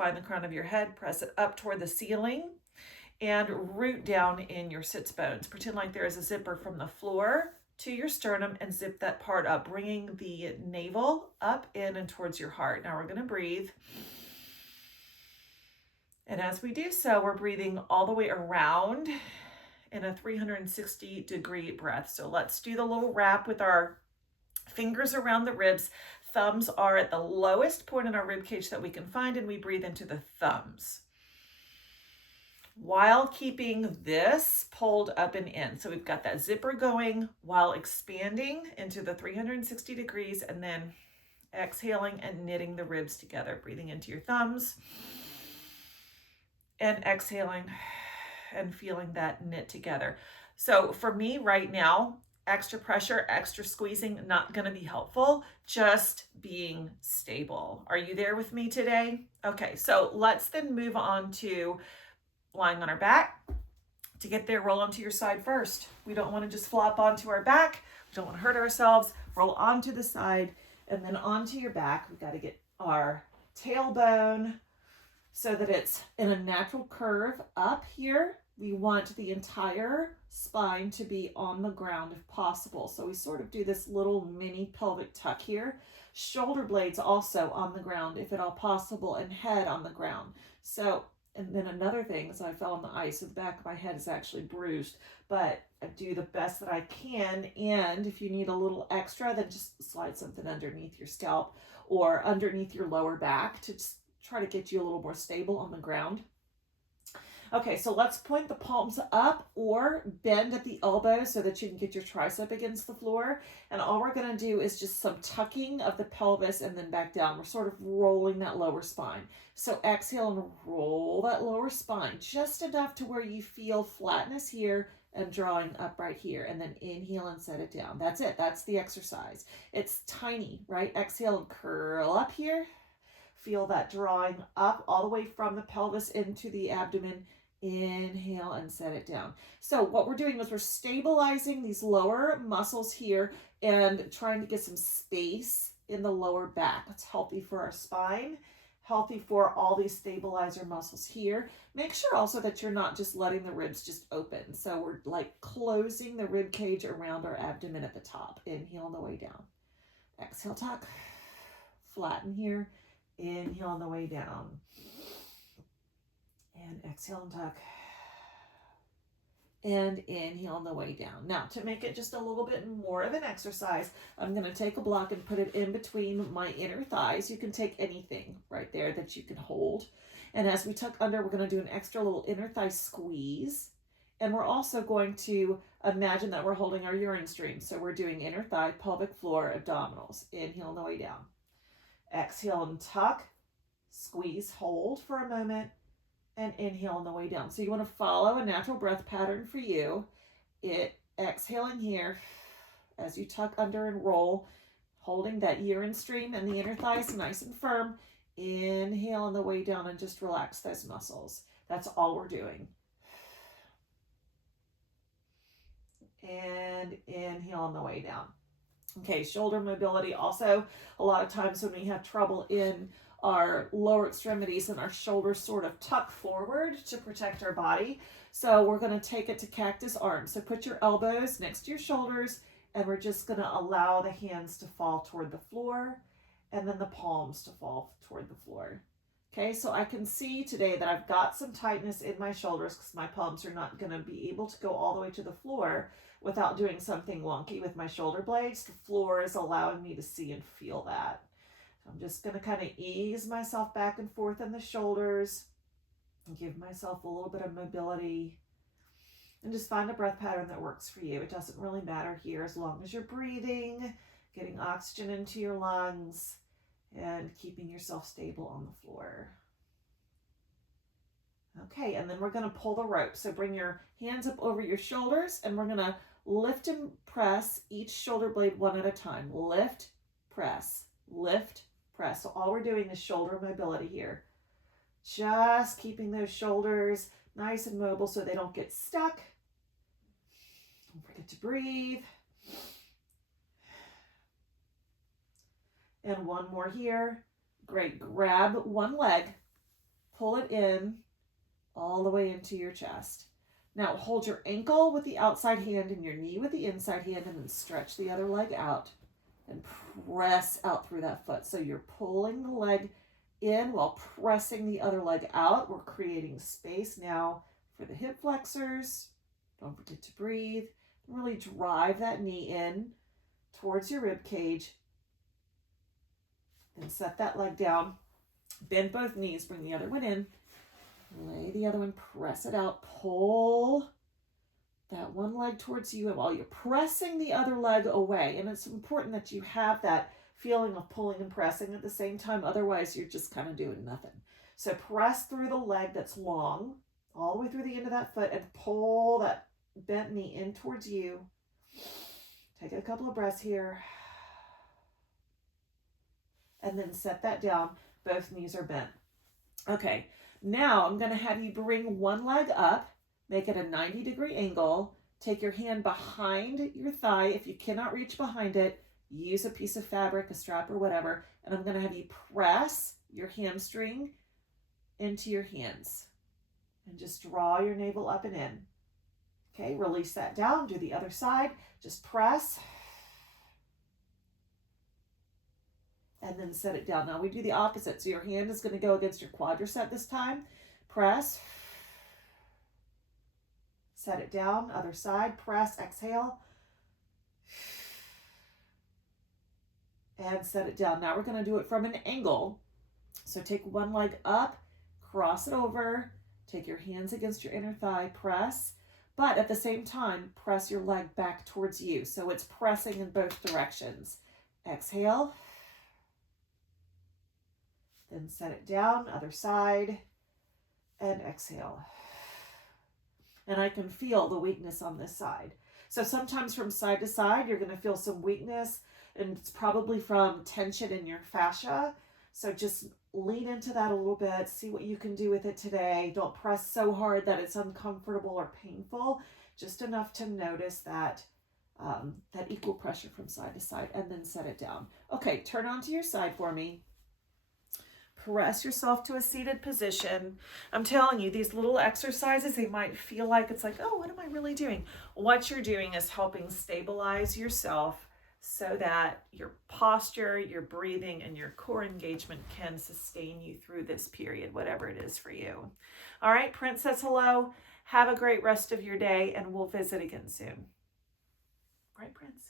find the crown of your head, press it up toward the ceiling, and root down in your sits bones. Pretend like there is a zipper from the floor to your sternum and zip that part up, bringing the navel up in and towards your heart. Now we're going to breathe. And as we do so, we're breathing all the way around in a 360-degree breath. So let's do the little wrap with our fingers around the ribs. Thumbs are at the lowest point in our rib cage that we can find, and we breathe into the thumbs while keeping this pulled up and in. So we've got that zipper going while expanding into the 360 degrees, and then exhaling and knitting the ribs together, breathing into your thumbs and exhaling and feeling that knit together. So for me right now, extra pressure, extra squeezing, not going to be helpful, just being stable. Are you there with me today? Okay, so let's then move on to lying on our back. To get there, roll onto your side first. We don't want to just flop onto our back. We don't want to hurt ourselves. Roll onto the side and then onto your back. We've got to get our tailbone so that it's in a natural curve up here. We want the entire spine to be on the ground if possible. So we sort of do this little mini pelvic tuck here. Shoulder blades also on the ground if at all possible, and head on the ground. So, and then another thing is I fell on the ice, so the back of my head is actually bruised, but I do the best that I can. And if you need a little extra, then just slide something underneath your scalp or underneath your lower back to just try to get you a little more stable on the ground. Okay, so let's point the palms up or bend at the elbows so that you can get your tricep against the floor. And all we're going to do is just some tucking of the pelvis and then back down. We're sort of rolling that lower spine. So exhale and roll that lower spine just enough to where you feel flatness here and drawing up right here. And then inhale and set it down. That's it. That's the exercise. It's tiny, right? Exhale and curl up here. Feel that drawing up all the way from the pelvis into the abdomen. Inhale and set it down. So what we're doing is we're stabilizing these lower muscles here and trying to get some space in the lower back. It's healthy for our spine, healthy for all these stabilizer muscles here. Make sure also that you're not just letting the ribs just open. So we're like closing the rib cage around our abdomen at the top. Inhale on the way down. Exhale, tuck. Flatten here. Inhale on the way down. And exhale and tuck. And inhale on the way down. Now, to make it just a little bit more of an exercise, I'm going to take a block and put it in between my inner thighs. You can take anything right there that you can hold. And as we tuck under, we're going to do an extra little inner thigh squeeze. And we're also going to imagine that we're holding our urine stream. So we're doing inner thigh, pelvic floor, abdominals. Inhale on the way down. Exhale and tuck. Squeeze, hold for a moment. And inhale on the way down. So you want to follow a natural breath pattern for you. Exhaling here as you tuck under and roll, holding that urine stream and the inner thighs nice and firm. Inhale on the way down and just relax those muscles. That's all we're doing. And inhale on the way down. Okay, shoulder mobility. Also, a lot of times when we have trouble in our lower extremities and our shoulders sort of tuck forward to protect our body. So we're going to take it to cactus arms. So put your elbows next to your shoulders, and we're just going to allow the hands to fall toward the floor and then the palms to fall toward the floor. Okay, so I can see today that I've got some tightness in my shoulders because my palms are not going to be able to go all the way to the floor without doing something wonky with my shoulder blades. The floor is allowing me to see and feel that. I'm just going to kind of ease myself back and forth in the shoulders and give myself a little bit of mobility and just find a breath pattern that works for you. It doesn't really matter here as long as you're breathing, getting oxygen into your lungs, and keeping yourself stable on the floor. Okay, and then we're going to pull the rope. So bring your hands up over your shoulders, and we're going to lift and press each shoulder blade one at a time. Lift, press, lift, press. So all we're doing is shoulder mobility here. Just keeping those shoulders nice and mobile so they don't get stuck. Don't forget to breathe. And one more here. Great. Grab one leg pull it in all the way into your chest. Now hold your ankle with the outside hand and your knee with the inside hand, and then stretch the other leg out and press out through that foot. So you're pulling the leg in while pressing the other leg out. We're creating space now for the hip flexors. Don't forget to breathe. Really drive that knee in towards your rib cage. And set that leg down. Bend both knees, bring the other one in. Lay the other one, press it out, pull that one leg towards you, and while you're pressing the other leg away, and it's important that you have that feeling of pulling and pressing at the same time, otherwise you're just kind of doing nothing. So press through the leg that's long, all the way through the end of that foot, and pull that bent knee in towards you. Take a couple of breaths here. And then set that down. Both knees are bent. Okay, now I'm going to have you bring one leg up, make it a 90-degree angle. Take your hand behind your thigh. If you cannot reach behind it, use a piece of fabric, a strap or whatever. And I'm going to have you press your hamstring into your hands. And just draw your navel up and in. Okay, release that down. Do the other side. Just press. And then set it down. Now we do the opposite. So your hand is going to go against your quadricep this time. Press. Set it down. Other side. Press. Exhale. And set it down. Now we're going to do it from an angle. So take one leg up. Cross it over. Take your hands against your inner thigh. Press. But at the same time, press your leg back towards you. So it's pressing in both directions. Exhale. Then set it down, other side, and exhale. And I can feel the weakness on this side. So sometimes from side to side, you're going to feel some weakness, and it's probably from tension in your fascia. So just lean into that a little bit, see what you can do with it today. Don't press so hard that it's uncomfortable or painful, just enough to notice that that equal pressure from side to side, and then set it down. Okay, turn onto your side for me. Press yourself to a seated position. I'm telling you, these little exercises, they might feel like it's like, oh, what am I really doing? What you're doing is helping stabilize yourself so that your posture, your breathing, and your core engagement can sustain you through this period, whatever it is for you. All right, Prince says hello. Have a great rest of your day, and we'll visit again soon. Right, Prince?